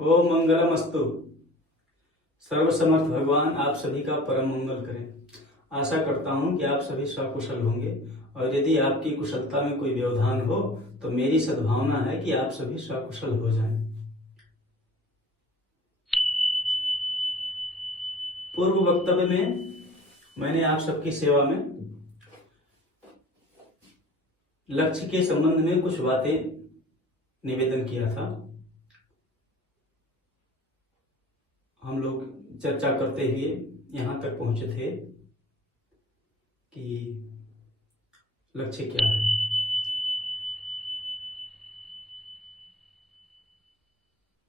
ओम मंगलमस्तु। सर्वसमर्थ भगवान आप सभी का परम मंगल करें। आशा करता हूं कि आप सभी सकुशल होंगे और यदि आपकी कुशलता में कोई व्यवधान हो तो मेरी सद्भावना है कि आप सभी सकुशल हो जाएं। पूर्व वक्तव्य में मैंने आप सबकी सेवा में लक्ष्य के संबंध में कुछ बातें निवेदन किया था। हम लोग चर्चा करते हुए यहां तक पहुंचे थे कि लक्ष्य क्या है।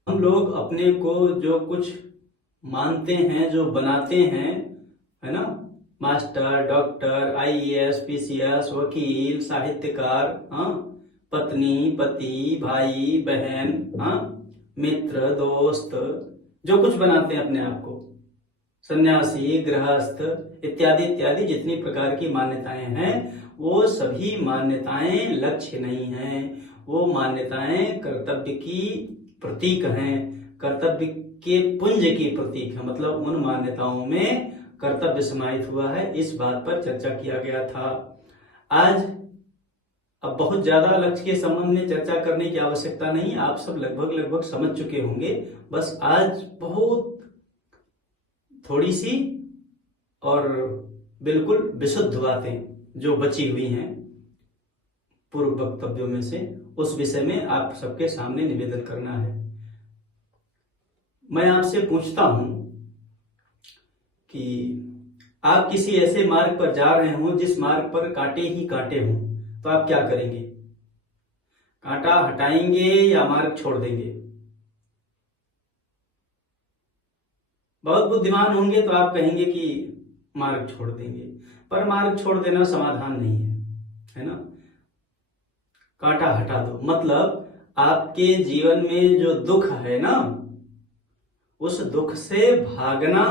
हम लोग अपने को जो कुछ मानते हैं, जो बनाते हैं, है ना, मास्टर, डॉक्टर, आईएएस, पीसीएस, वकील, साहित्यकार, हाँ, पत्नी, पति, भाई, बहन, हाँ, मित्र, दोस्त, जो कुछ बनाते हैं अपने आप को, सन्यासी, गृहस्थ इत्यादि इत्यादि जितनी प्रकार की मान्यताएं हैं, वो सभी मान्यताएं लक्ष्य नहीं हैं। वो मान्यताएं कर्तव्य की प्रतीक हैं, कर्तव्य के पुंज की प्रतीक है। मतलब उन मान्यताओं में कर्तव्य समाहित हुआ है। इस बात पर चर्चा किया गया था। आज अब बहुत ज्यादा लक्ष्य के संबंध में चर्चा करने की आवश्यकता नहीं, आप सब लगभग समझ चुके होंगे। बस आज बहुत थोड़ी सी और बिल्कुल विशुद्ध बातें जो बची हुई हैं पूर्व वक्तव्यों में से, उस विषय में आप सबके सामने निवेदन करना है। मैं आपसे पूछता हूं कि आप किसी ऐसे मार्ग पर जा रहे हो जिस मार्ग पर कांटे ही कांटे हों, तो आप क्या करेंगे? कांटा हटाएंगे या मार्ग छोड़ देंगे? बहुत बुद्धिमान होंगे तो आप कहेंगे कि मार्ग छोड़ देंगे, पर मार्ग छोड़ देना समाधान नहीं है ना। कांटा हटा दो मतलब आपके जीवन में जो दुख है ना, उस दुख से भागना,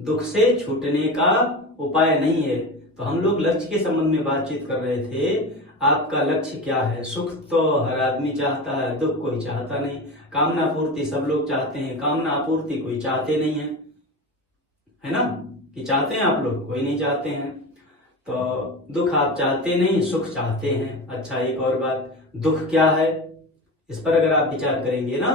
दुख से छूटने का उपाय नहीं है। तो हम लोग लक्ष्य के संबंध में बातचीत कर रहे थे। आपका लक्ष्य क्या है? सुख तो हर आदमी चाहता है, दुख कोई चाहता नहीं। कामना पूर्ति सब लोग चाहते हैं, कामना आपूर्ति कोई चाहते नहीं है ना। कि चाहते हैं आप लोग? कोई नहीं चाहते हैं। तो दुख आप चाहते नहीं, सुख चाहते हैं। अच्छा, एक और बात, दुख क्या है? इस पर अगर आप विचार करेंगे ना,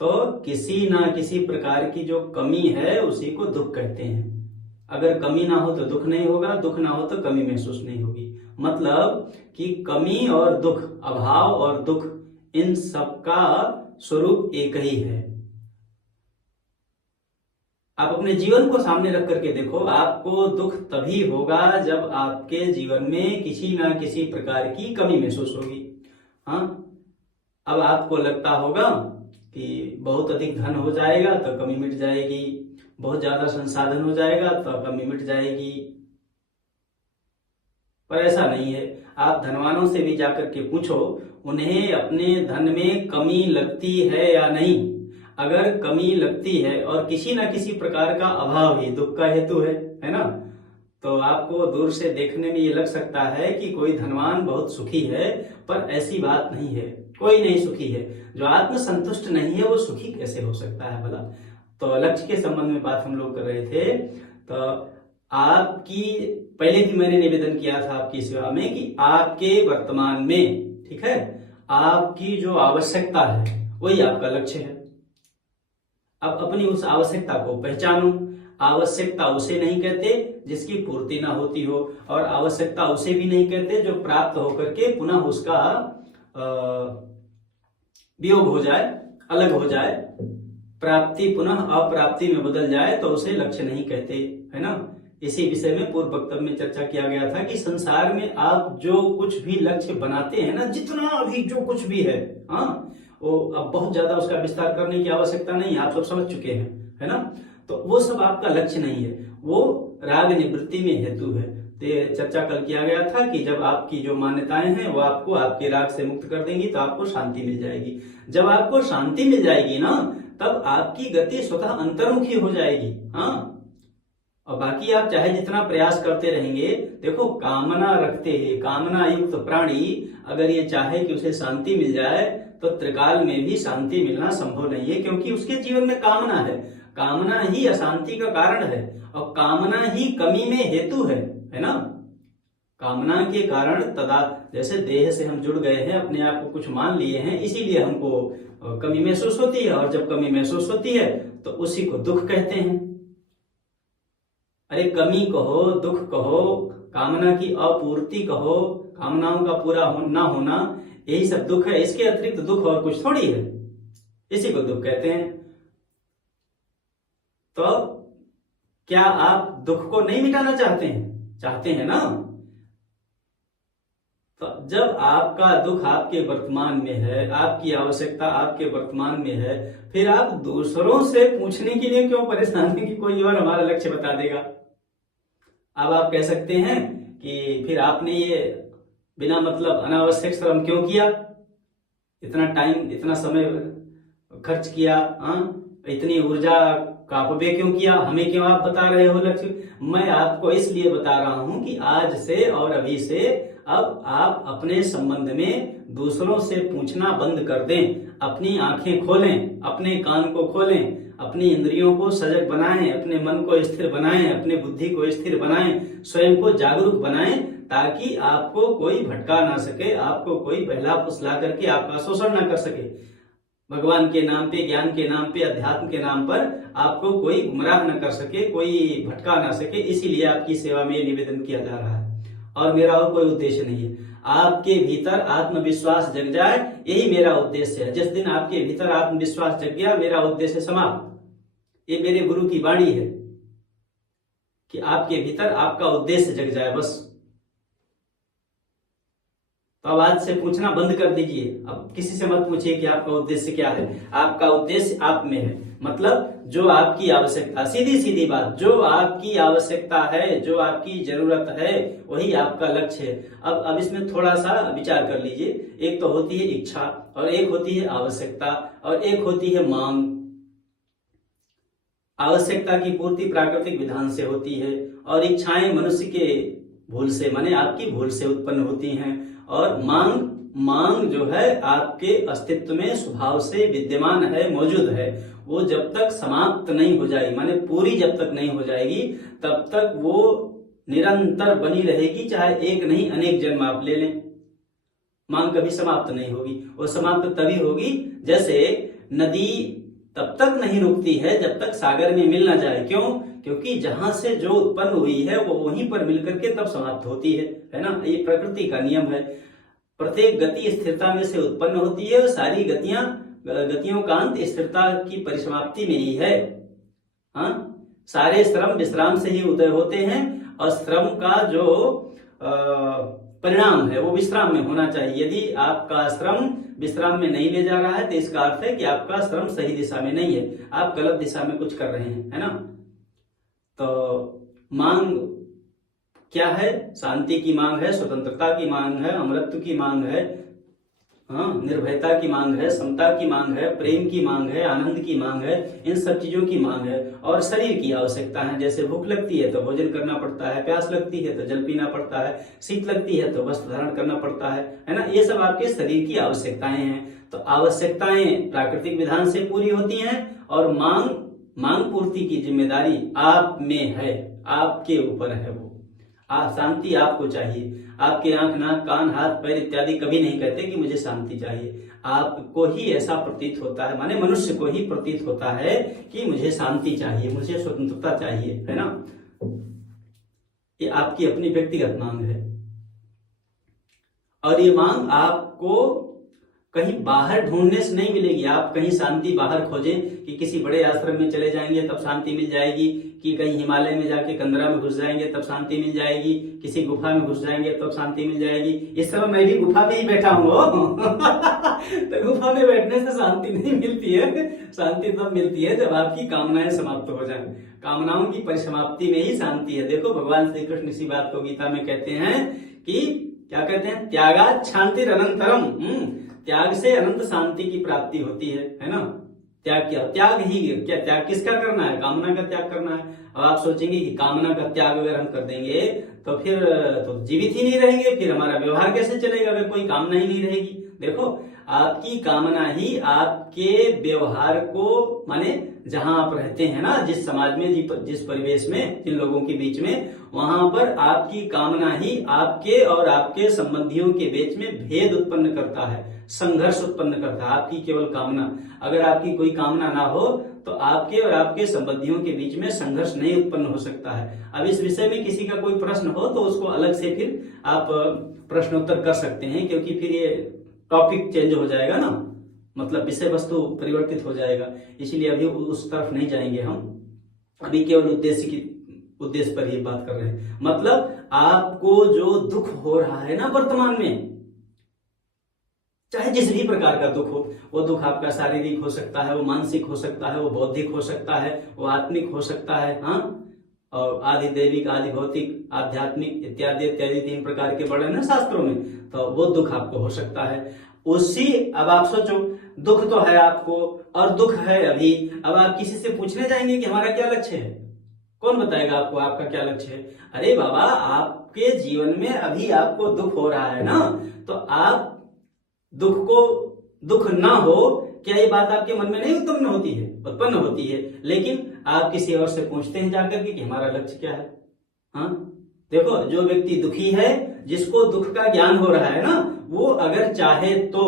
तो किसी ना किसी प्रकार की जो कमी है उसी को दुख कहते हैं। अगर कमी ना हो तो दुख नहीं होगा, दुख ना हो तो कमी महसूस नहीं होगी। मतलब कि कमी और दुख, अभाव और दुख, इन सब का स्वरूप एक ही है। आप अपने जीवन को सामने रख करके देखो, आपको दुख तभी होगा जब आपके जीवन में किसी ना किसी प्रकार की कमी महसूस होगी। हाँ, अब आपको लगता होगा कि बहुत अधिक धन हो जाएगा तो कमी मिट जाएगी, बहुत ज्यादा संसाधन हो जाएगा तो कमी मिट जाएगी, पर ऐसा नहीं है। आप धनवानों से भी जाकर के पूछो, उन्हें अपने धन में कमी लगती है या नहीं। अगर कमी लगती है और किसी ना किसी प्रकार का अभाव ही दुख का हेतु है ना, तो आपको दूर से देखने में ये लग सकता है कि कोई धनवान बहुत सुखी है, पर ऐसी बात नहीं है। कोई नहीं सुखी है। जो आत्म संतुष्ट नहीं है वो सुखी कैसे हो सकता है भला? तो लक्ष्य के संबंध में बात हम लोग कर रहे थे। तो आपकी, पहले भी मैंने निवेदन किया था आपकी सेवा में कि आपके वर्तमान में, ठीक है, आपकी जो आवश्यकता है वही आपका लक्ष्य है। अब अपनी उस आवश्यकता को पहचानो। आवश्यकता उसे नहीं कहते जिसकी पूर्ति ना होती हो, और आवश्यकता उसे भी नहीं कहते जो प्राप्त होकर के पुनः उसका वियोग हो जाए, अलग हो जाए, प्राप्ति पुनः अप्राप्ति में बदल जाए, तो उसे लक्ष्य नहीं कहते, है ना। इसी विषय में पूर्व वक्तव्य में चर्चा किया गया था कि संसार में आप जो कुछ भी लक्ष्य बनाते हैं ना, जितना भी जो कुछ भी है, हाँ, वो अब बहुत ज्यादा उसका विस्तार करने की आवश्यकता नहीं है, आप सब समझ चुके हैं, है ना। तो वो सब आपका लक्ष्य नहीं है, वो राग निवृत्ति में हेतु है। तो चर्चा कल किया गया था कि जब आपकी जो मान्यताएं हैं वो आपको आपके राग से मुक्त कर देंगी तो आपको शांति मिल जाएगी। जब आपको शांति मिल जाएगी ना, तब आपकी गति स्वतः अंतर्मुखी हो जाएगी। हाँ, और बाकी आप चाहे जितना प्रयास करते रहेंगे, देखो, कामना रखते, कामना युक्त प्राणी अगर ये चाहे कि उसे शांति मिल जाए तो त्रिकाल में भी शांति मिलना संभव नहीं है, क्योंकि उसके जीवन में कामना है। कामना ही अशांति का कारण है और कामना ही कमी में हेतु है ना। कामना के कारण तदा जैसे देह से हम जुड़ गए हैं, अपने आप को कुछ मान लिए हैं, इसीलिए हमको कमी महसूस होती है, और जब कमी महसूस होती है तो उसी को दुख कहते हैं। अरे कमी कहो, दुख कहो, कामना की अपूर्ति कहो, कामनाओं का पूरा ना होना, यही सब दुख है। इसके अतिरिक्त दुख और कुछ थोड़ी है, इसी को दुख कहते हैं। तो क्या आप दुख को नहीं मिटाना चाहते हैं? चाहते हैं ना। तो जब आपका दुख आपके वर्तमान में है, आपकी आवश्यकता आपके वर्तमान में है, फिर आप दूसरों से पूछने के लिए क्यों परेशान हैं कि कोई और हमारा लक्ष्य बता देगा। अब आप कह सकते हैं कि फिर आपने ये बिना मतलब अनावश्यक श्रम क्यों किया, इतना टाइम इतना समय खर्च किया, इतनी ऊर्जा का अपव्यय क्यों किया, हमें क्यों आप बता रहे हो लक्ष्य। मैं आपको इसलिए बता रहा हूं कि आज से और अभी से अब आप अपने संबंध में दूसरों से पूछना बंद कर दें। अपनी आंखें खोलें, अपने कान को खोलें, अपनी इंद्रियों को सजग बनाएं, अपने मन को स्थिर बनाएं, अपने बुद्धि को स्थिर बनाएं, स्वयं को जागरूक बनाएं, ताकि आपको कोई भटका ना सके, आपको कोई बहला फुसला करके आपका शोषण ना कर सके। भगवान के नाम पे, ज्ञान के नाम पे, अध्यात्म के नाम पर आपको कोई गुमराह न कर सके, कोई भटका ना सके। इसीलिए आपकी सेवा में निवेदन किया जा रहा है, और मेरा और कोई उद्देश्य नहीं है। आपके भीतर आत्मविश्वास जग जाए, यही मेरा उद्देश्य है। जिस दिन आपके भीतर आत्मविश्वास जग गया, मेरा उद्देश्य समाप्त। ये मेरे गुरु की वाणी है कि आपके भीतर आपका उद्देश्य जग जाए, बस। तो अब आज से पूछना बंद कर दीजिए। अब किसी से मत पूछिए कि आपका उद्देश्य क्या है। आपका उद्देश्य आप में है, मतलब जो आपकी आवश्यकता, सीधी सीधी बात, जो आपकी आवश्यकता है, जो आपकी जरूरत है, वही आपका लक्ष्य है। अब इसमें थोड़ा सा विचार कर लीजिए। एक तो होती है इच्छा, और एक होती है आवश्यकता, और एक होती है मांग। आवश्यकता की पूर्ति प्राकृतिक विधान से होती है, और इच्छाएं मनुष्य के भूल से, माने आपकी भूल से उत्पन्न होती हैं। और मांग जो है आपके अस्तित्व में स्वभाव से विद्यमान है, मौजूद है। वो जब तक समाप्त नहीं हो जाएगी, माने पूरी जब तक नहीं हो जाएगी, तब तक वो निरंतर बनी रहेगी, चाहे एक नहीं अनेक जन्म आप ले लें। मांग कभी समाप्त नहीं होगी। वो समाप्त तभी होगी, जैसे नदी तब तक नहीं रुकती है जब तक सागर में मिल ना जाए। क्यों? क्योंकि जहां से जो उत्पन्न हुई है वो वहीं पर मिलकर के तब समाप्त होती है ना। ये प्रकृति का नियम है। प्रत्येक गति स्थिरता में से उत्पन्न होती है, और सारी गतियों का अंत स्थिरता की परिसमाप्ति में ही है। सारे श्रम विश्राम से ही उदय होते हैं, और श्रम का जो परिणाम है वो विश्राम में होना चाहिए। यदि आपका श्रम विश्राम में नहीं ले जा रहा है, तो इसका अर्थ है कि आपका श्रम सही दिशा में नहीं है, आप गलत दिशा में कुछ कर रहे हैं, है ना। तो मांग क्या है? शांति की मांग है, स्वतंत्रता की मांग है, अमरत्व की मांग है, निर्भयता की मांग है, समता की मांग है, प्रेम की मांग है, आनंद की मांग है, इन सब चीजों की मांग है। और शरीर की आवश्यकता है, जैसे भूख लगती है तो भोजन करना पड़ता है, प्यास लगती है तो जल पीना पड़ता है, शीत लगती है तो वस्त्र धारण करना पड़ता है ना। ये सब आपके शरीर की आवश्यकताएं हैं। तो आवश्यकताएं प्राकृतिक विधान से पूरी होती हैं, और मांग पूर्ति की जिम्मेदारी आप में है, आपके ऊपर है। वो शांति आपको चाहिए। आपके आंख, नाक, कान, हाथ, पैर इत्यादि कभी नहीं कहते कि मुझे शांति चाहिए। आपको ही ऐसा प्रतीत होता है, माने मनुष्य को ही प्रतीत होता है कि मुझे शांति चाहिए, मुझे स्वतंत्रता चाहिए, है ना। ये आपकी अपनी व्यक्तिगत मांग है, और ये मांग आपको कहीं बाहर ढूंढने से नहीं मिलेगी। आप कहीं शांति बाहर खोजें कि किसी बड़े आश्रम में चले जाएंगे तब शांति मिल जाएगी, कि कहीं हिमालय में जाके कंदरा में घुस जाएंगे तब शांति मिल जाएगी, किसी गुफा में घुस जाएंगे तब शांति मिल जाएगी। इस समय मैं भी गुफा में ही बैठा हूँ तो गुफा में बैठने से शांति नहीं मिलती है। शांति तब मिलती है जब आपकी कामनाएं समाप्त हो जाएं। कामनाओं की परिसमाप्ति में ही शांति है। देखो भगवान श्री कृष्ण इसी बात को गीता में कहते हैं कि क्या कहते हैं? त्यागात् शांतिर अनंतरम। त्याग से अनंत शांति की प्राप्ति होती है ना। त्याग क्या? त्याग ही क्या? त्याग किसका करना है? कामना का त्याग करना है। अब आप सोचेंगे कि कामना का त्याग अगर हम कर देंगे तो फिर तो जीवित ही नहीं रहेंगे, फिर हमारा व्यवहार कैसे चलेगा अगर कोई कामना ही नहीं रहेगी। देखो, आपकी कामना ही आपके व्यवहार को, माने जहां आप रहते हैं ना, जिस समाज में, जिस परिवेश में, जिन लोगों के बीच में, वहां पर आपकी कामना ही आपके और आपके संबंधियों के बीच में भेद उत्पन्न करता है, संघर्ष उत्पन्न करता है। आपकी केवल कामना, अगर आपकी कोई कामना ना हो तो आपके और आपके संबंधियों के बीच में संघर्ष नहीं उत्पन्न हो सकता है। अब इस विषय में किसी का कोई प्रश्न हो तो उसको अलग से फिर आप प्रश्नोत्तर कर सकते हैं, क्योंकि फिर ये टॉपिक चेंज हो जाएगा ना, मतलब विषय वस्तु परिवर्तित हो जाएगा, इसीलिए अभी उस तरफ नहीं जाएंगे हम। अभी केवल उद्देश्य पर ही बात कर रहे हैं। मतलब आपको जो दुख हो रहा है ना वर्तमान में, चाहे जिस भी प्रकार का दुख हो, वो दुख आपका शारीरिक हो सकता है, वो मानसिक हो सकता है, वो बौद्धिक हो सकता है, वो आत्मिक हो सकता है, हाँ, और आदि दैविक, आदि भौतिक, आध्यात्मिक इत्यादि इत्यादि 3 प्रकार के वर्णन है शास्त्रों में, तो वो दुख आपको हो सकता है। उसी, अब आप सोचो, दुख तो है आपको और दुख है अभी, अब आप किसी से पूछने जाएंगे कि हमारा क्या लक्ष्य है, कौन बताएगा आपको आपका क्या लक्ष्य है? अरे बाबा, आपके जीवन में अभी आपको दुख हो रहा है ना, तो आप दुख ना हो, क्या ये बात आपके मन में नहीं उत्पन्न होती है, लेकिन आप किसी और से पूछते हैं जाकर के कि हमारा लक्ष्य क्या है। हाँ, देखो, जो व्यक्ति दुखी है, जिसको दुख का ज्ञान हो रहा है ना, वो अगर चाहे तो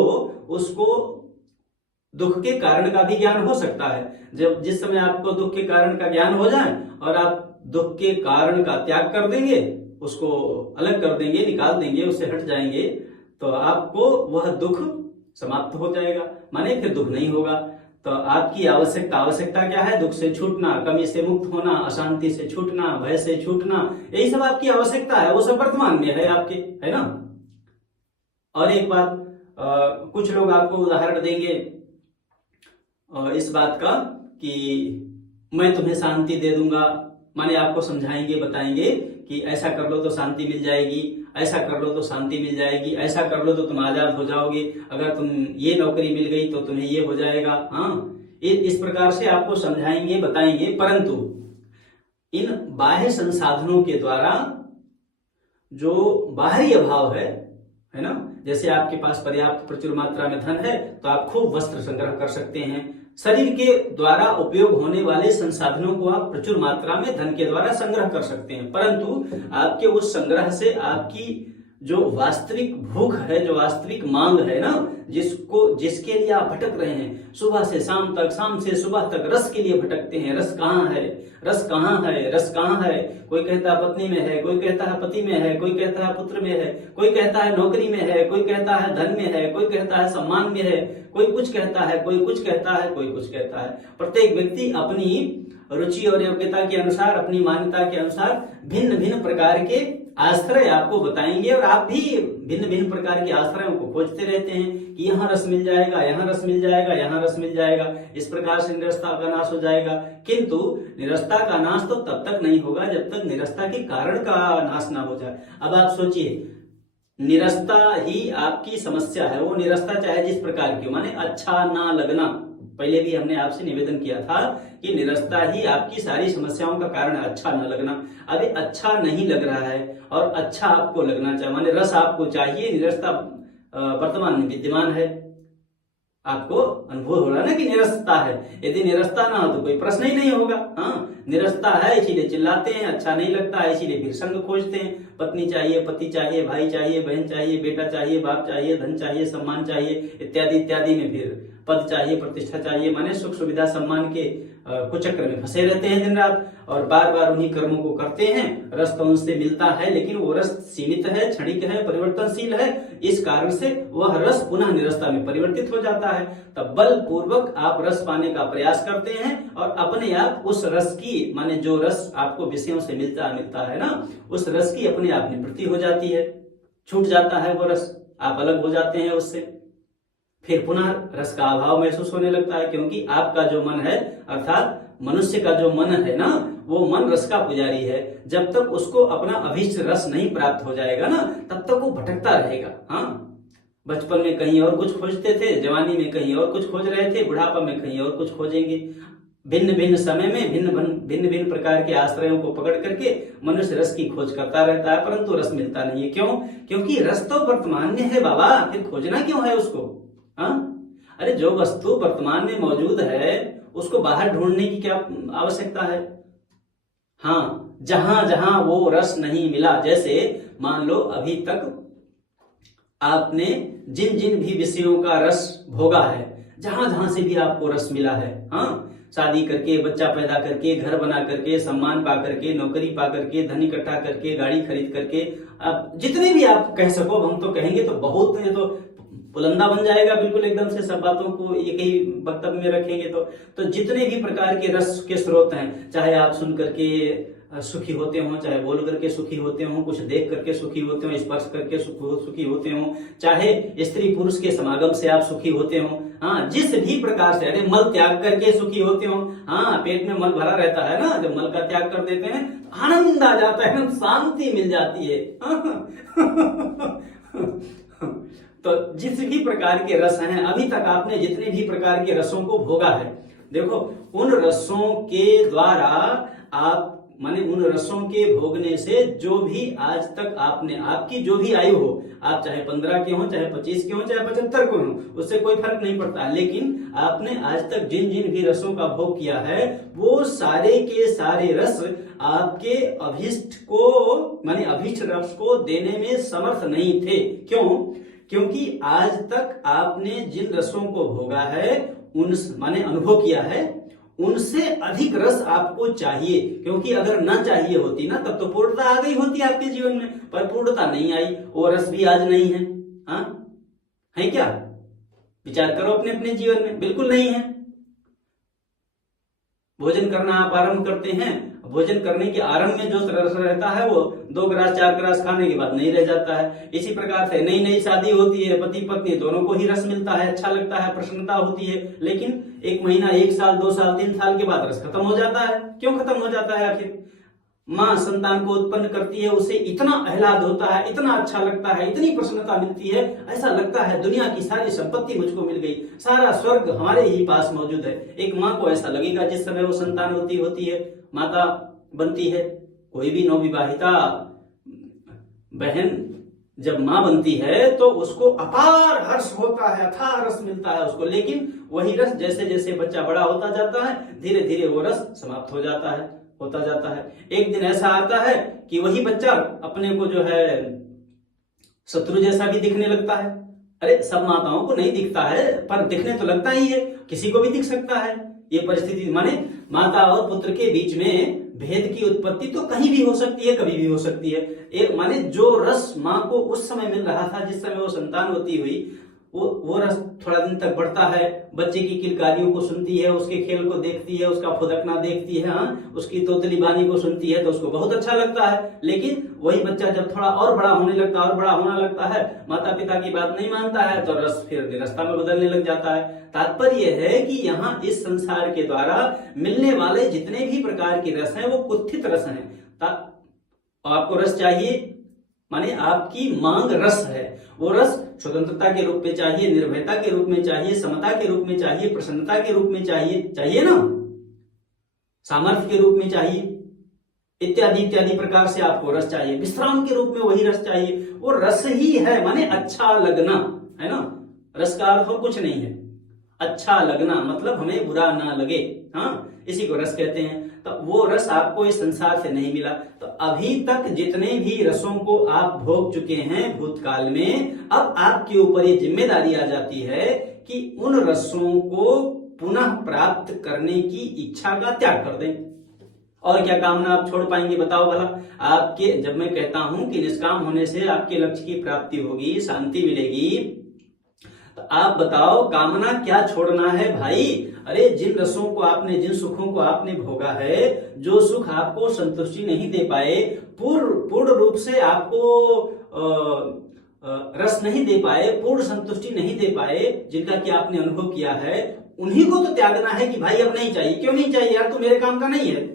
उसको दुख के कारण का भी ज्ञान हो सकता है। जिस समय आपको दुख के कारण का ज्ञान हो जाए और आप दुख के कारण का त्याग कर देंगे, उसको अलग कर देंगे, निकाल देंगे, उससे हट जाएंगे, तो आपको वह दुख समाप्त हो जाएगा, माने फिर दुख नहीं होगा। तो आपकी आवश्यकता क्या है? दुख से छूटना, कमी से मुक्त होना, अशांति से छूटना, भय से छूटना, यही सब आपकी आवश्यकता है, वो सब वर्तमान में है आपके, है ना। और एक बात, कुछ लोग आपको उदाहरण देंगे इस बात का कि मैं तुम्हें शांति दे दूंगा, माने आपको समझाएंगे, बताएंगे कि ऐसा कर लो तो शांति मिल जाएगी, ऐसा कर लो तो शांति मिल जाएगी, ऐसा कर लो तो तुम आजाद हो जाओगे, अगर तुम ये नौकरी मिल गई तो तुम्हें ये हो जाएगा। हाँ, इस प्रकार से आपको समझाएंगे, बताएंगे, परंतु इन बाह्य संसाधनों के द्वारा जो बाहरी अभाव है ना, जैसे आपके पास पर्याप्त प्रचुर मात्रा में धन है तो आप खूब वस्त्र संग्रह कर सकते हैं, शरीर के द्वारा उपयोग होने वाले संसाधनों को आप प्रचुर मात्रा में धन के द्वारा संग्रह कर सकते हैं, परंतु आपके उस संग्रह से आपकी जो वास्तविक भूख है, जो वास्तविक मांग है ना, जिसके लिए आप भटक रहे हैं, सुबह से शाम तक, शाम से सुबह तक रस के लिए भटकते हैं, रस कहाँ है, रस कहाँ है, रस कहाँ है? कोई कहता है पत्नी में है, कोई कहता है पति में है, कोई कहता है पुत्र में है, कोई कहता है नौकरी में है, कोई कहता है धन में है, कोई कहता है सम्मान में है, कोई कुछ कहता है, कोई कुछ कहता है, कोई कुछ कहता है। प्रत्येक व्यक्ति अपनी रुचि और योग्यता के अनुसार, अपनी मान्यता के अनुसार भिन्न भिन्न प्रकार के आश्रय आपको बताएंगे, और आप भी भिन्न भिन्न प्रकार के आश्रयों को खोजते रहते हैं कि यहाँ रस मिल जाएगा, यहाँ रस मिल जाएगा, यहाँ रस मिल जाएगा, इस प्रकार से निरस्ता का नाश हो जाएगा। किंतु निरस्ता का नाश तो तब तक नहीं होगा जब तक निरस्ता के कारण का नाश ना हो जाए। अब आप सोचिए, निरस्ता ही आपकी समस्या है, वो निरस्ता चाहे जिस प्रकार की, माने अच्छा ना लगना, पहले भी हमने आपसे निवेदन किया था कि निरस्ता ही आपकी सारी समस्याओं का कारण है, अच्छा न लगना। अभी अच्छा नहीं लग रहा है और अच्छा आपको लगना चाहिए, माने रस आपको चाहिए, निरस्ता वर्तमान में विद्यमान है, आपको अनुभव हो रहा है ना कि निरस्ता है। यदि निरस्ता ना हो तो कोई प्रश्न ही नहीं होगा। हाँ, निरस्ता है इसीलिए चिल्लाते हैं, अच्छा नहीं लगता है इसीलिए फिर संग खोजते हैं, पत्नी चाहिए, पति चाहिए, भाई चाहिए, बहन चाहिए, बेटा चाहिए, बाप चाहिए, धन चाहिए, सम्मान चाहिए, इत्यादि इत्यादि में फिर पद चाहिए, प्रतिष्ठा चाहिए, माने सुख सुविधा सम्मान के कुचक्र में फंसे रहते हैं दिन रात, और बार बार उन्हीं कर्मों को करते हैं। रस तो उनसे मिलता है, लेकिन वो रस सीमित है, क्षणिक है, परिवर्तनशील है, इस कारण से वह रस पुनः निरस्ता में परिवर्तित हो जाता है। तब बल पूर्वक आप रस पाने का प्रयास करते हैं और अपने आप उस रस की, माने जो रस आपको विषयों से मिलता है ना, उस रस की अपने आप निवृत्ति हो जाती है, छूट जाता है वो रस, आप अलग हो जाते हैं उससे, फिर पुनः रस का अभाव महसूस होने लगता है, क्योंकि आपका जो मन है, अर्थात मनुष्य का जो मन है ना, वो मन रस का पुजारी है। जब तक उसको अपना अभीष्ट रस नहीं प्राप्त हो जाएगा ना, तब तक वो भटकता रहेगा। हाँ, बचपन में कहीं और कुछ खोजते थे, जवानी में कहीं और कुछ खोज रहे थे, बुढ़ापा में कहीं और कुछ खोजेंगे। भिन्न भिन्न समय में भिन्न भिन्न प्रकार के आश्रयों को पकड़ करके मनुष्य रस की खोज करता रहता है, परंतु रस मिलता नहीं है। क्यों? क्योंकि रस तो वर्तमान में है बाबा, फिर खोजना क्यों है उसको? हाँ, अरे जो वस्तु वर्तमान में मौजूद है उसको बाहर ढूंढने की क्या आवश्यकता है? हाँ, जहां जहां वो रस नहीं मिला, जैसे मान लो अभी तक आपने जिन जिन भी विषयों का रस भोगा है, जहां जहां से भी आपको रस मिला है, हाँ, शादी करके, बच्चा पैदा करके, घर बना करके, सम्मान पा करके, नौकरी पा करके, धन इकट्ठा करके, गाड़ी खरीद करके, अब जितने भी आप कह सको, हम तो कहेंगे तो बहुत है, तो बुलंदा बन जाएगा बिल्कुल एकदम से, सब बातों को एक ही वक्तव्य में रखेंगे तो जितने भी प्रकार के रस के स्रोत हैं, चाहे आप सुन करके सुखी होते हो, चाहे बोल करके सुखी होते हो, कुछ देख करके सुखी होते हो, स्पर्श करके सुखी होते हो, चाहे स्त्री पुरुष के समागम से आप सुखी होते हो, हाँ, जिस भी प्रकार से, अरे मल त्याग करके सुखी होते हो, हाँ, पेट में मल भरा रहता है ना, जब मल का त्याग कर देते हैं आनंद आ जाता है, शांति मिल जाती है। तो जिस भी प्रकार के रस हैं, अभी तक आपने जितने भी प्रकार के रसों को भोगा है, देखो उन रसों के द्वारा आप, माने उन रसों के भोगने से जो भी आज तक आपने, आपकी जो भी आयु हो, आप चाहे 15 के हो, चाहे 25 के हो, चाहे 75 के हो, उससे कोई फर्क नहीं पड़ता, लेकिन आपने आज तक जिन जिन भी रसों का भोग किया है, वो सारे के सारे रस आपके अभिष्ट को, माने अभिष्ट रस को देने में समर्थ नहीं थे। क्यों? क्योंकि आज तक आपने जिन रसों को भोगा है, उन माने अनुभव किया है, उनसे अधिक रस आपको चाहिए, क्योंकि अगर ना चाहिए होती ना, तब तो पूर्णता आ गई होती आपके जीवन में, पर पूर्णता नहीं आई, वो रस भी आज नहीं है। हाँ, है क्या? विचार करो अपने अपने जीवन में, बिल्कुल नहीं है। भोजन करना आप आरंभ करते हैं, भोजन करने के आरंभ में जो रस रहता है वो 2 ग्रास 4 ग्रास खाने के बाद नहीं रह जाता है। इसी प्रकार से नई नई शादी होती है, पति पत्नी दोनों को ही रस मिलता है, अच्छा लगता है, प्रसन्नता होती है, लेकिन 1 महीना, 1 साल, 2 साल, 3 साल के बाद रस खत्म हो जाता है। क्यों खत्म हो जाता है? आखिर माँ संतान को उत्पन्न करती है, उसे इतना आह्लाद होता है, इतना अच्छा लगता है, इतनी प्रसन्नता मिलती है, ऐसा लगता है दुनिया की सारी संपत्ति मुझको मिल गई, सारा स्वर्ग हमारे ही पास मौजूद है। एक माँ को ऐसा लगेगा जिस समय वो संतान होती है, माता बनती है। कोई भी नवविवाहिता बहन जब माँ बनती है तो उसको अपार हर्ष होता है, अथाह रस मिलता है उसको, लेकिन वही रस जैसे जैसे बच्चा बड़ा होता जाता है, धीरे धीरे वो रस समाप्त हो जाता है, होता जाता है। एक दिन ऐसा आता है कि वही बच्चा अपने को जो है शत्रु जैसा भी दिखने लगता है। अरे सब माताओं को नहीं दिखता है, पर दिखने तो लगता ही है, किसी को भी दिख सकता है। ये परिस्थिति माने माता और पुत्र के बीच में भेद की उत्पत्ति तो कहीं भी हो सकती है, कभी भी हो सकती है। एक माने जो रस माँ को उस समय मिल रहा था जिस समय वो संतान होती हुई, वो रस थोड़ा दिन तक बढ़ता है, बच्चे की किलकारियों को सुनती है, उसके खेल को देखती है, उसका फुदकना देखती है, हाँ, उसकी तोतली बानी को सुनती है तो उसको बहुत अच्छा लगता है। लेकिन वही बच्चा जब थोड़ा और बड़ा होने लगता है, और बड़ा होना लगता है, माता पिता की बात नहीं मानता है, तो रस फिर निरस्ता में बदलने लग जाता है। तात्पर्य है कि यहाँ इस संसार के द्वारा मिलने वाले जितने भी प्रकार के रस हैं वो कुत्थित रस हैं। आपको रस चाहिए, माने आपकी मांग रस है, वो रस स्वतंत्रता के रूप में चाहिए, निर्भयता के रूप में चाहिए, समता के रूप में चाहिए, प्रसन्नता के रूप में चाहिए ना, सामर्थ्य के रूप में चाहिए, इत्यादि इत्यादि प्रकार से आपको रस चाहिए। विश्राम के रूप में वही रस चाहिए, वो रस ही है, माने अच्छा लगना है ना। रस का अर्थ और कुछ नहीं है, अच्छा लगना मतलब हमें बुरा ना लगे, हाँ, इसी को रस कहते हैं। तो वो रस आपको इस संसार से नहीं मिला। तो अभी तक जितने भी रसों को आप भोग चुके हैं भूतकाल में, अब आपके ऊपर ये जिम्मेदारी आ जाती है कि उन रसों को पुनः प्राप्त करने की इच्छा का त्याग कर दें। और क्या कामना आप छोड़ पाएंगे बताओ भला? आपके, जब मैं कहता हूं कि निष्काम होने से आपके लक्ष्य की प्राप्ति होगी, शांति मिलेगी, तो आप बताओ कामना क्या छोड़ना है भाई? अरे जिन रसों को आपने, जिन सुखों को आपने भोगा है, जो सुख आपको संतुष्टि नहीं दे पाए, पूर्ण रूप से आपको रस नहीं दे पाए, पूर्ण संतुष्टि नहीं दे पाए, जिनका कि आपने अनुभव किया है, उन्हीं को तो त्यागना है कि भाई अब नहीं चाहिए। क्यों नहीं चाहिए यार? तू मेरे काम का नहीं है,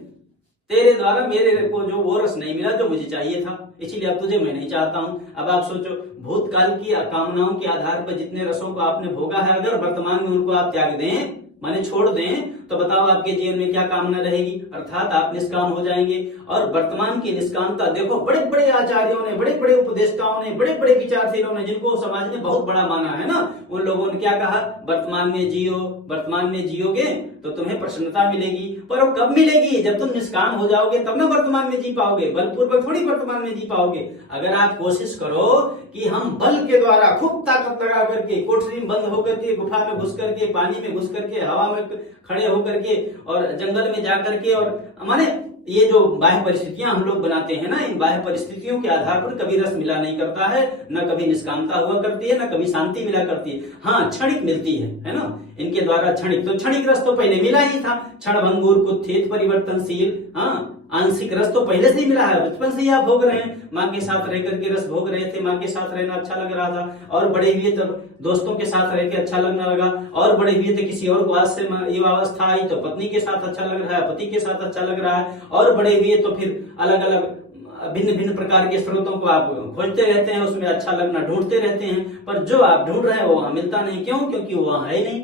तेरे द्वारा मेरे को जो वो रस नहीं मिला जो मुझे चाहिए था, इसीलिए अब तुझे मैं नहीं चाहता हूं। अब आप सोचो, भूतकाल की कामनाओं के आधार पर जितने रसों को आपने भोगा है, अगर वर्तमान में उनको आप त्याग दें माने छोड़ दें, तो बताओ आपके जीवन में क्या कामना रहेगी, अर्थात आप निष्काम हो जाएंगे। और वर्तमान की निष्कामता देखो, बड़े बड़े आचार्यों ने, बड़े बड़े उपदेष्टाओं ने, बड़े बड़े विचारशीलों ने, जिनको समाज ने बहुत बड़ा माना है ना, उन लोगों ने क्या कहा, वर्तमान में जियो, वर्तमान में जियोगे तो तुम्हें प्रसन्नता मिलेगी। पर वो कब मिलेगी, जब तुम निष्काम हो जाओगे तब ना वर्तमान में जी पाओगे, बलपूर्वक थोड़ी वर्तमान में जी पाओगे। अगर आप कोशिश करो कि हम बल के द्वारा खूब ताकत लगा करके, कोठरी में बंद होकर के, गुफा में घुस करके, पानी में घुस करके, हवा में खड़े होकर के और जंगल में जाकर के, और माने ये जो बाह्य परिस्थितियां हम लोग बनाते हैं ना, इन बाह्य परिस्थितियों के आधार पर कभी रस मिला नहीं करता है, न कभी निष्कामता हुआ करती है, न कभी शांति मिला करती है। हाँ, क्षणिक मिलती है ना, इनके द्वारा क्षणिक, तो क्षणिक रस तो पहले मिला ही था, क्षण भंगुर कुत्थित परिवर्तनशील, हाँ, आंशिक रस तो पहले से ही मिला है, बचपन से ही आप भोग रहे हैं, माँ के साथ रह करके रस भोग रहे थे, माँ के साथ रहना अच्छा लग रहा था, और बड़े हुए तब दोस्तों के साथ रह के अच्छा लगने लगा, और बड़े हुए थे किसी और को से युवावस्था आई तो पत्नी के साथ अच्छा लग रहा है, पति के साथ अच्छा लग रहा है, और बड़े हुए तो फिर अलग अलग भिन्न भिन्न प्रकार के स्रोतों को आप खोजते रहते हैं, उसमें अच्छा लगना ढूंढते रहते हैं, पर जो आप ढूंढ रहे हैं वो वहां मिलता नहीं। क्यों? क्योंकि वो वहां है नहीं।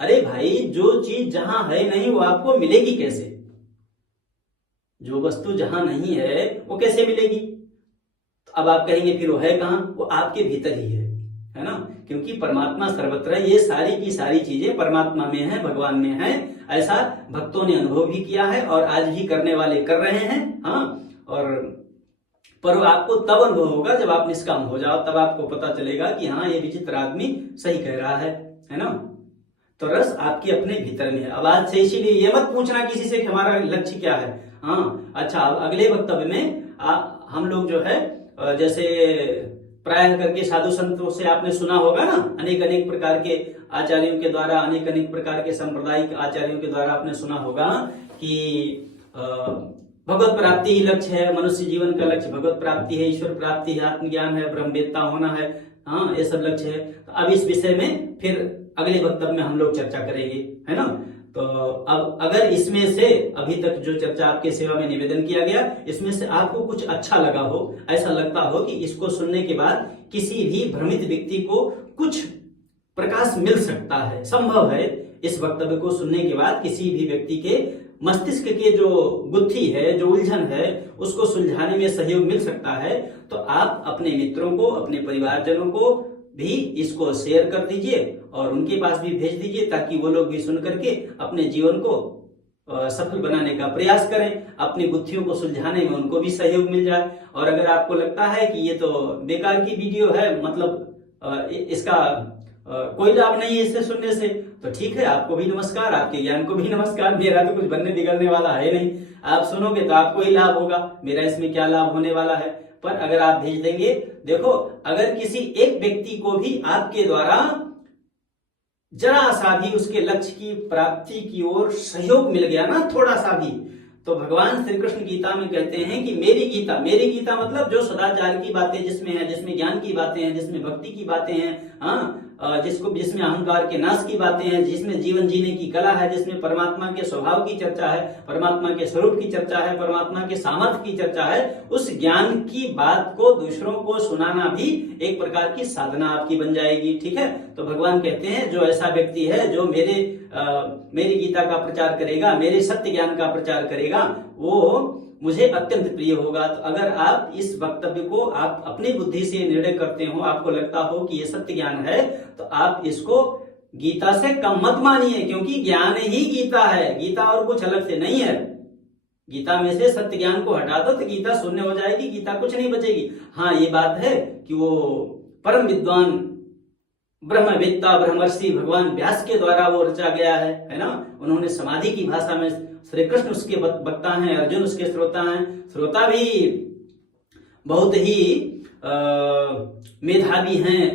अरे भाई, जो चीज जहां है नहीं वो आपको मिलेगी कैसे? जो वस्तु जहां नहीं है वो कैसे मिलेगी? तो अब आप कहेंगे फिर वो है कहां? वो आपके भीतर ही है ना, क्योंकि परमात्मा सर्वत्र है, ये सारी की सारी चीजें परमात्मा में है, भगवान में है। ऐसा भक्तों ने अनुभव भी किया है और आज भी करने वाले कर रहे हैं। हाँ, और पर आपको तब अनुभव होगा जब आप निष्काम हो जाओ, तब आपको पता चलेगा कि हाँ, ये विचित्र आदमी सही कह रहा है ना। तो रस आपके अपने भीतर में है। अब आज से इसीलिए ये मत पूछना किसी से कि हमारा लक्ष्य क्या है। हाँ, अच्छा, अब अगले वक्तव्य में हम लोग जो है, जैसे प्राय करके साधु संतों से आपने सुना होगा ना, अनेक अनेक प्रकार के आचार्यों के द्वारा, अनेक अनेक प्रकार के सांप्रदायिक आचार्यों के द्वारा आपने सुना होगा कि भगवत प्राप्ति ही लक्ष्य है, मनुष्य जीवन का लक्ष्य भगवत प्राप्ति है, ईश्वर प्राप्ति है, आत्मज्ञान है, ब्रह्मवेत्ता होना है। हाँ, ये सब लक्ष्य है। तो अब इस विषय में फिर अगले वक्तव्य में हम लोग चर्चा करेंगे, है ना। तो अब अगर इसमें से अभी तक जो चर्चा आपके सेवा में निवेदन किया गया, इसमें से आपको कुछ अच्छा लगा हो, ऐसा लगता हो कि इसको सुनने के बाद किसी भी भ्रमित व्यक्ति को कुछ प्रकाश मिल सकता है, संभव है, इस वक्तव्य को सुनने के बाद किसी भी व्यक्ति के मस्तिष्क के जो गुत्थी है, जो उलझन है, उसको सुलझाने में सहयोग मिल सकता है, तो आप अपने मित्रों को, अपने परिवारजनों को भी इसको शेयर कर दीजिए और उनके पास भी भेज दीजिए, ताकि वो लोग भी सुन करके अपने जीवन को सफल बनाने का प्रयास करें, अपनी बुद्धियों को सुलझाने में उनको भी सहयोग मिल जाए। और अगर आपको लगता है कि ये तो बेकार की वीडियो है, मतलब इसका कोई लाभ नहीं है इससे सुनने से, तो ठीक है, आपको भी नमस्कार, आपके ज्ञान को भी नमस्कार। मेरा तो कुछ बनने बिगड़ने वाला है नहीं, आप सुनोगे तो आपको ही लाभ होगा, मेरा इसमें क्या लाभ होने वाला है। पर अगर आप भेज देंगे, देखो, अगर किसी एक व्यक्ति को भी आपके द्वारा जरा सा भी उसके लक्ष्य की प्राप्ति की ओर सहयोग मिल गया ना, थोड़ा सा भी, तो भगवान श्री कृष्ण गीता में कहते हैं कि मेरी गीता मतलब जो सदाचार की बातें जिसमें है, जिसमें ज्ञान की बातें हैं, जिसमें भक्ति की बातें हैं, हाँ, जिसमें अहंकार के नाश की बातें हैं, जिसमें जीवन जीने की कला है, जिसमें परमात्मा के स्वभाव की चर्चा है, परमात्मा के स्वरूप की चर्चा है, परमात्मा के सामर्थ्य की चर्चा है, उस ज्ञान की बात को दूसरों को सुनाना भी एक प्रकार की साधना आपकी बन जाएगी। ठीक है, तो भगवान कहते हैं जो ऐसा व्यक्ति है जो मेरी गीता का प्रचार करेगा, मेरे सत्य ज्ञान का प्रचार करेगा, वो मुझे अत्यंत प्रिय होगा। तो अगर आप इस वक्तव्य को आप अपनी बुद्धि से निर्णय करते हो, आपको लगता हो कि ये सत्य ज्ञान है, तो आप इसको गीता से कम मत मानिए, क्योंकि ज्ञान ही गीता है, गीता और कुछ अलग से नहीं है। गीता में से सत्य ज्ञान को हटा दो तो गीता शून्य हो जाएगी, गीता कुछ नहीं बचेगी। हाँ, ये बात है कि वो परम विद्वान ब्रह्मवेत्ता ब्रह्मर्षि भगवान व्यास के द्वारा वो रचा गया है ना। उन्होंने समाधि की भाषा में, श्री कृष्ण उसके वक्ता हैं, अर्जुन उसके श्रोता हैं, श्रोता भी बहुत ही मेधावी हैं,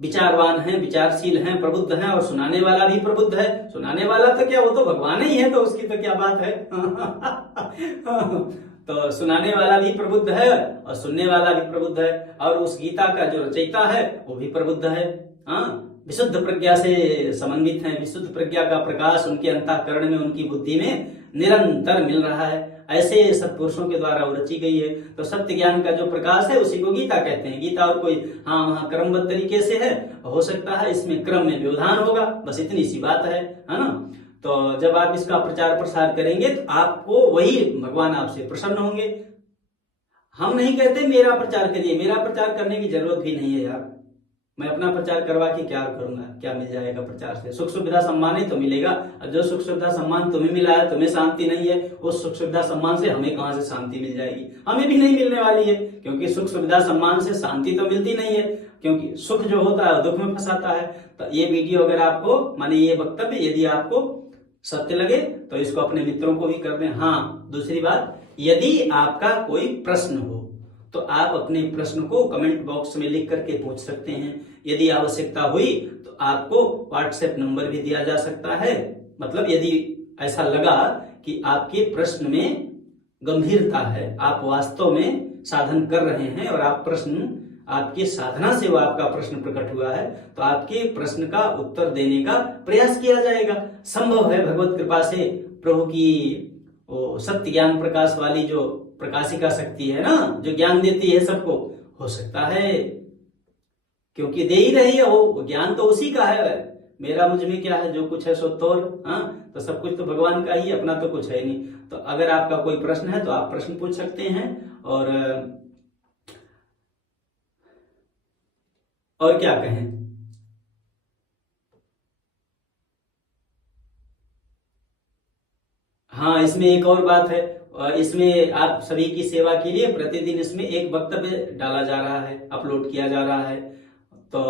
विचारवान हैं, विचारशील हैं, प्रबुद्ध हैं, और सुनाने वाला भी प्रबुद्ध है। सुनाने वाला तो क्या, वो तो भगवान ही है, तो उसकी तो क्या बात है। तो सुनाने वाला भी प्रबुद्ध है और सुनने वाला भी प्रबुद्ध है, और उस गीता का जो रचयिता है वो भी प्रबुद्ध है। हाँ, विशुद्ध प्रज्ञा से समन्वित हैं, विशुद्ध प्रज्ञा का प्रकाश उनके अंतःकरण में, उनकी बुद्धि में निरंतर मिल रहा है। ऐसे सत्पुरुषों के द्वारा वो रची गई है। तो सत्य ज्ञान का जो प्रकाश है उसी को गीता कहते हैं। गीता और कोई वहाँ क्रमबद्ध तरीके से है, हो सकता है इसमें क्रम में व्यवधान होगा, बस इतनी सी बात है ना। तो जब आप इसका प्रचार प्रसार करेंगे तो आपको वही भगवान आपसे प्रसन्न होंगे। हम नहीं कहते मेरा प्रचार करिए, मेरा प्रचार करने की जरूरत भी नहीं है यार। मैं अपना प्रचार करवा के क्या करूंगा, क्या मिल जाएगा प्रचार से? सुख सुविधा सम्मान ही तो मिलेगा। जो सुख सुविधा सम्मान तुम्हें मिला है, तुम्हें शांति नहीं है, उस सुख सुविधा सम्मान से हमें कहां से शांति मिल जाएगी? हमें भी नहीं मिलने वाली है, क्योंकि सुख सुविधा सम्मान से शांति तो मिलती नहीं है, क्योंकि सुख जो होता है दुख में फंसाता है। तो ये वीडियो अगर आपको, माने ये वक्तव्य यदि आपको सत्य लगे तो इसको अपने मित्रों को भी कर दें। हाँ, दूसरी बात, यदि आपका कोई प्रश्न हो तो आप अपने प्रश्न को कमेंट बॉक्स में लिख करके पूछ सकते हैं। यदि आवश्यकता हुई तो आपको व्हाट्सएप नंबर भी दिया जा सकता है। मतलब यदि ऐसा लगा कि आपके प्रश्न में गंभीरता है, आप वास्तव में साधन कर रहे हैं और आप प्रश्न, आपकी साधना से वो आपका प्रश्न प्रकट हुआ है, तो आपके प्रश्न का उत्तर देने का प्रयास किया जाएगा। संभव है भगवत कृपा से, प्रभु की वो सत्य ज्ञान प्रकाश वाली जो प्रकाशिका शक्ति है ना, जो ज्ञान देती है सबको, हो सकता है, क्योंकि दे ही रही है वो ज्ञान तो उसी का है। मेरा मुझ में क्या है, जो कुछ है सो तोर। हाँ, तो सब कुछ तो भगवान का ही, अपना तो कुछ है नहीं। तो अगर आपका कोई प्रश्न है तो आप प्रश्न पूछ सकते हैं। और क्या कहें, हाँ, इसमें एक और बात है, इसमें आप सभी की सेवा के लिए प्रतिदिन इसमें एक वक्तव्य डाला जा रहा है, अपलोड किया जा रहा है। तो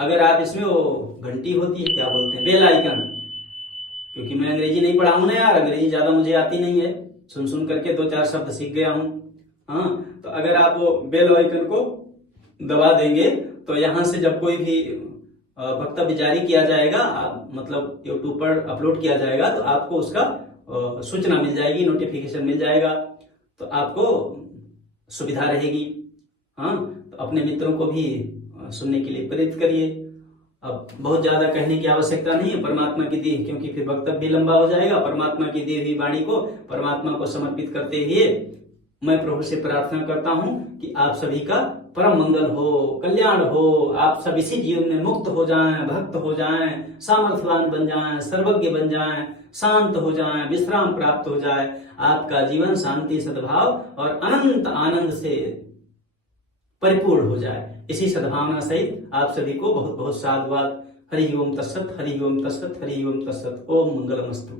अगर आप इसमें वो घंटी होती है, क्या बोलते हैं, बेल आइकन, क्योंकि मैं अंग्रेजी नहीं पढ़ा हूं ना यार, अंग्रेजी ज्यादा मुझे आती नहीं है, सुन सुन करके 2-4 शब्द सीख गया हूं। हाँ, तो अगर आप वो बेल आइकन को दबा देंगे तो यहाँ से जब कोई भी वक्तव्य जारी किया जाएगा, मतलब यूट्यूब पर अपलोड किया जाएगा, तो आपको उसका सूचना मिल जाएगी, नोटिफिकेशन मिल जाएगा, तो आपको सुविधा रहेगी। हाँ, तो अपने मित्रों को भी सुनने के लिए प्रेरित करिए। अब बहुत ज्यादा कहने की आवश्यकता नहीं है, परमात्मा की दी, क्योंकि फिर वक्तव्य भी लंबा हो जाएगा। परमात्मा की दी हुई वाणी को परमात्मा को समर्पित करते हुए मैं प्रभु से प्रार्थना करता हूं कि आप सभी का परम मंगल हो, कल्याण हो, आप सब इसी जीवन में मुक्त हो जाएं, भक्त हो जाएं, सामर्थ्यवान बन जाएं, सर्वज्ञ बन जाएं, शांत हो जाएं, विश्राम प्राप्त हो जाए, आपका जीवन शांति, सद्भाव और अनंत आनंद से परिपूर्ण हो जाए। इसी सद्भावना सहित आप सभी को बहुत बहुत साधुवाद। हरि ओम तत्सत, हरि ओम तत्सत, हरि ओम तत्सत। ओम मंगलमस्तु।